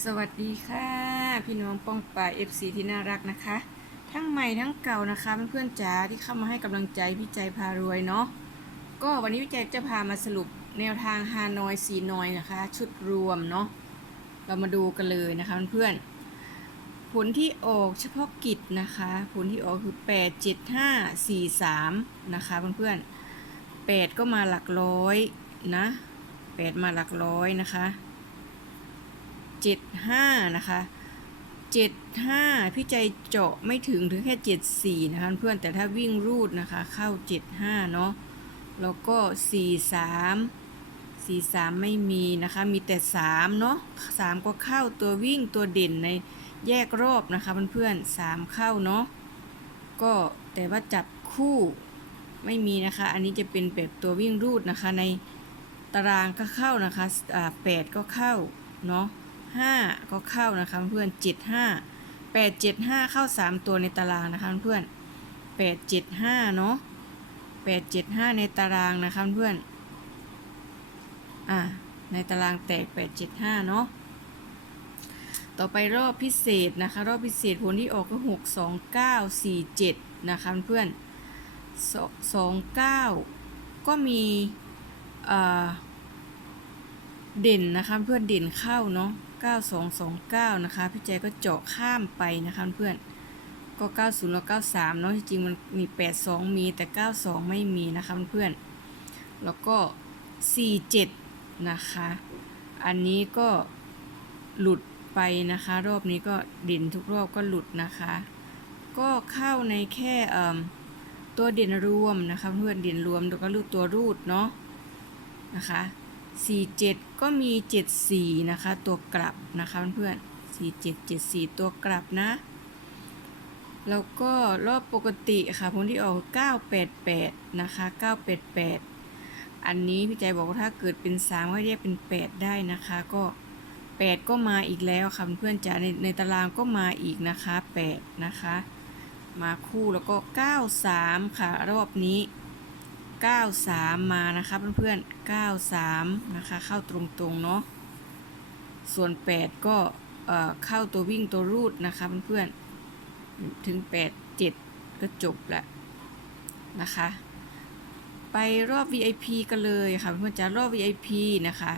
สวัสดีค่ะ พี่น้องป้องป่าย FC ที่น่ารักนะคะ ทั้งใหม่ทั้งเก่านะคะเพื่อนๆจ๋าที่เข้ามาให้กำลังใจพี่ใจพารวยเนาะก็วันนี้พี่ใจจะพามาสรุปแนวทางฮานอยสีนอยนะคะ ชุดรวมเนาะเรามาดูกันเลยนะคะเพื่อนๆผลที่ออกเฉพาะกิจนะคะ ผลที่ออกคือ 8 7 5 4 3 นะคะเพื่อนๆ8ก็มาหลักร้อยนะ8มาหลักร้อยนะคะ จ็ดห้านะคะเจ็ดห้าพี่ใจเจาะไม่ถึงถึงแค่เจ็ดสี่นะคะเพื่อนแต่ถ้าวิ่งรูดนะคะเข้าเจ็ดห้าเนาะแล้วก็สี่สามสี่สามไม่มีนะคะ มีแต่สามเนาะสามก็เข้าตัววิ่งตัวเด่นในแยกรอบนะคะเพื่อนๆสามเข้าเนาะก็แต่ว่าจับคู่ไม่มีนะคะ อันนี้จะเป็นแบบตัววิ่งรูดนะคะในตารางก็เข้านะคะอ่าแปดก็เข้าเนาะ ห้าก็เข้านะคะเพื่อนเจ็ดห้าแปดเจ็ดห้าเข้าสามตัวในตารางนะคะเพื่อนแปดเจ็ดห้าเนาะแปดเจ็ดห้าในตารางนะคะเพื่อนอะในตารางแตกแปดเจ็ดห้าเนาะต่อไปรอบพิเศษนะคะ รอบพิเศษผลที่ออกก็หกสองเก้าสี่เจ็ดนะคะเพื่อนสองเก้าก็มีเด่นนะคะเพื่อนเด่นเข้าเนาะ 9229 นะคะ พี่แจก็เจาะข้ามไปนะคะเพื่อนก็ 90แล้ว93เนาะจริงๆมันมี 82 มีแต่ 92 ไม่มีนะคะเพื่อนแล้วก็ 47 นะคะ อันนี้ก็หลุดไปนะคะ รอบนี้ก็ด่นทุกรอบก็หลุดนะคะ ก็เข้าในแค่ตัวเด่นรวมนะคะ เพื่อนเด่นรวมแล้วก็รูดตัวรูดเนาะนะคะ 47 ก็มี 74 นะคะ ตัวกลับนะคะเพื่อนๆ47 74 ตัวกลับนะ แล้วก็รอบปกติค่ะผลที่ออก 988 นะคะ 988 อันนี้พี่ใจบอกว่าถ้าเกิดเป็น 3 ก็แยกเป็น 8 ได้นะคะ ก็ 8 ก็มาอีกแล้วค่ะเพื่อนๆจ๋าในในตารางก็มาอีกนะคะ 8 นะคะ มาคู่แล้วก็ 93 ค่ะ รอบนี้ 93 มานะคะเพื่อนๆ93 นะคะ เข้าตรงๆเนาะส่วน 8 ก็เข้าตัววิ่งตัวรูดนะคะเพื่อนๆถึง 8 7 ก็จบละนะคะ ไปรอบ VIP กันเลยค่ะเพื่อนๆจะรอบ VIP นะคะ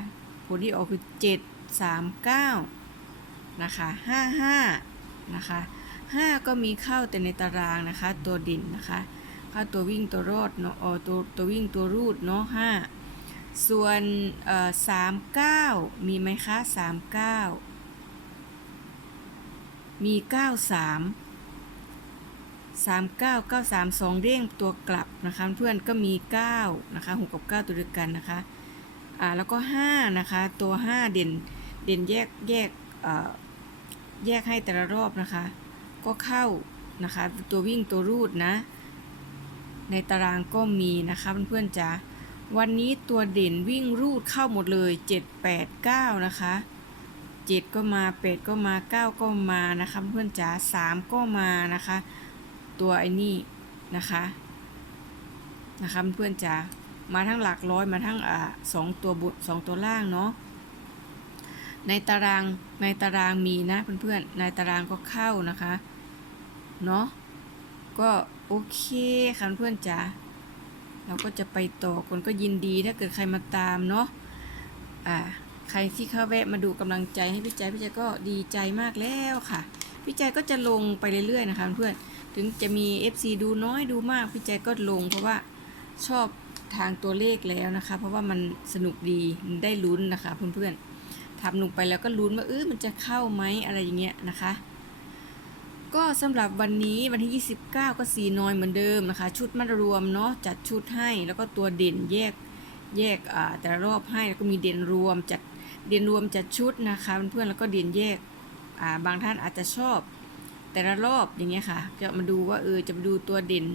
ผลที่ออกคือ 7 3 9 นะคะ 55 นะคะ 5 ก็มีเข้าแต่ในตารางนะคะ ตัวดินนะคะ ค่าตัววิ่งตัวรอดเนาะอ๋อตัวตัววิ่งตัวรูดเนาะห้าส่วนเอ่อสามเก้ามีไหมคะสามเก้ามีเก้าสามสามเก้าเก้าสามสองเด้งตัวกลับนะคะเพื่อนก็มีเก้านะคะหกกับเก้าตัวเดียวกันนะคะอ่าแล้วก็ห้านะคะตัวห้าเด่นเด่นแยกแยกเอ่อแยกให้แต่ละรอบนะคะ ก็เข้านะคะตัววิ่งตัวรูดนะ ในตารางก็มีนะคะเพื่อนๆจ๋าวันนี้ตัวเด่นวิ่งรูดเข้าหมดเลย 7 8 9 นะคะ 7 ก็มา 8 ก็มา 9 ก็มานะคะเพื่อนๆจ๋า3 ก็มานะคะ ตัวไอ้นี่นะคะนะคะเพื่อนๆจ๋ามาทั้งหลักร้อยมาทั้งอ่าสองตัวบุสองตัวล่างเนาะในตารางในตารางมีนะเพื่อนๆในตารางก็เข้านะคะเนาะก็ โอเคค่ะเพื่อนจ๋าเราก็จะไปต่อคนก็ยินดีถ้าเกิดใครมาตามเนาะอ่าใครที่เข้าแวะมาดูกำลังใจให้พี่ใจพี่ใจก็ดีใจมากแล้วค่ะ พี่ใจก็จะลงไปเรื่อยๆนะคะเพื่อนถึงจะมี FC ดูน้อยดูมากพี่ใจก็ลง เพราะว่าชอบทางตัวเลขแล้วนะคะ เพราะว่ามันสนุกดีได้ลุ้นนะคะเพื่อนๆทำลงไปแล้วก็ลุ้นว่าเออมันจะเข้าไหมอะไรอย่างเงี้ยนะคะ ก็สำหรับวันนี้วันที่ 29 ก็สีน้อยเหมือนเดิมนะคะ ชุดมัดรวมเนาะจัดชุดให้แล้วก็ตัวเด่นแยกแยกแต่ละรอบให้แล้วก็มีเด่นรวมจัดเด่นรวมจัดชุดนะคะเพื่อนๆแล้วก็เด่นแยกาบางท่านอาจจะชอบ แต่ละรอบอย่างเงี้ยค่ะ จะมาดูว่าเออจะมาดูตัวเด่น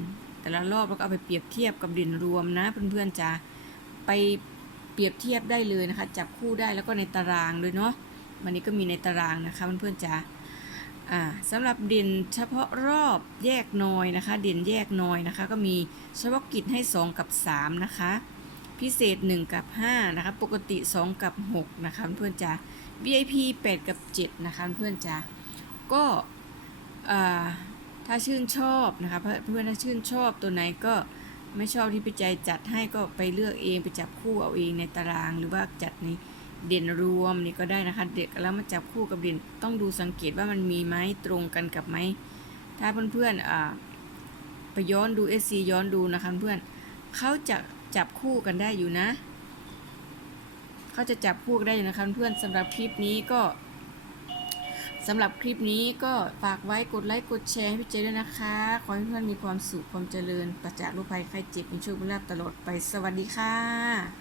แต่ละรอบแล้วก็เอาไปเปรียบเทียบกับเด่นรวมนะ เพื่อนๆจะไปเปรียบเทียบได้เลยนะคะ จับคู่ได้แล้วก็ในตารางด้วยเนาะวันนี้ก็มีในตารางนะคะเพื่อนๆจะอ่า สำหรับเด่นเฉพาะรอบแยกน้อยนะคะเด่นแยกน้อยนะคะ ก็มีเฉพาะกิจให้ 2 กับ 3 นะคะ พิเศษ 1 กับ 5 นะคะ ปกติ 2 กับ 6 นะคะเพื่อนๆจะ VIP 8 กับ 7 นะคะเพื่อนจ๋าก็ถ้าชื่นชอบนะคะเพื่อนเพื่อนถ้าชื่นชอบตัวไหนก็ไม่ชอบที่พี่ใจจัดให้ก็ไปเลือกเองไปจับคู่เอาเองในตารางหรือว่าจัดใน เด่นรวมนี่ก็ได้นะคะ เด็กแล้วมาจับคู่กับเด่นต้องดูสังเกตว่ามันมีไหมตรงกันกับไหมถ้าเพื่อนๆอ่าไปย้อนดู SC ย้อนดูนะคะเพื่อนเขาจะจับคู่กันได้อยู่นะเขาจะจับคู่กันได้อยู่นะคะเพื่อนสำหรับคลิปนี้ก็สำหรับคลิปนี้ก็ฝากไว้กดไลค์กดแชร์ให้พี่เจด้วยนะคะ ขอให้เพื่อนมีความสุขความเจริญประจากโรคภัยไข้เจ็บมีโชคมีลาภตลอดไปสวัสดีค่ะ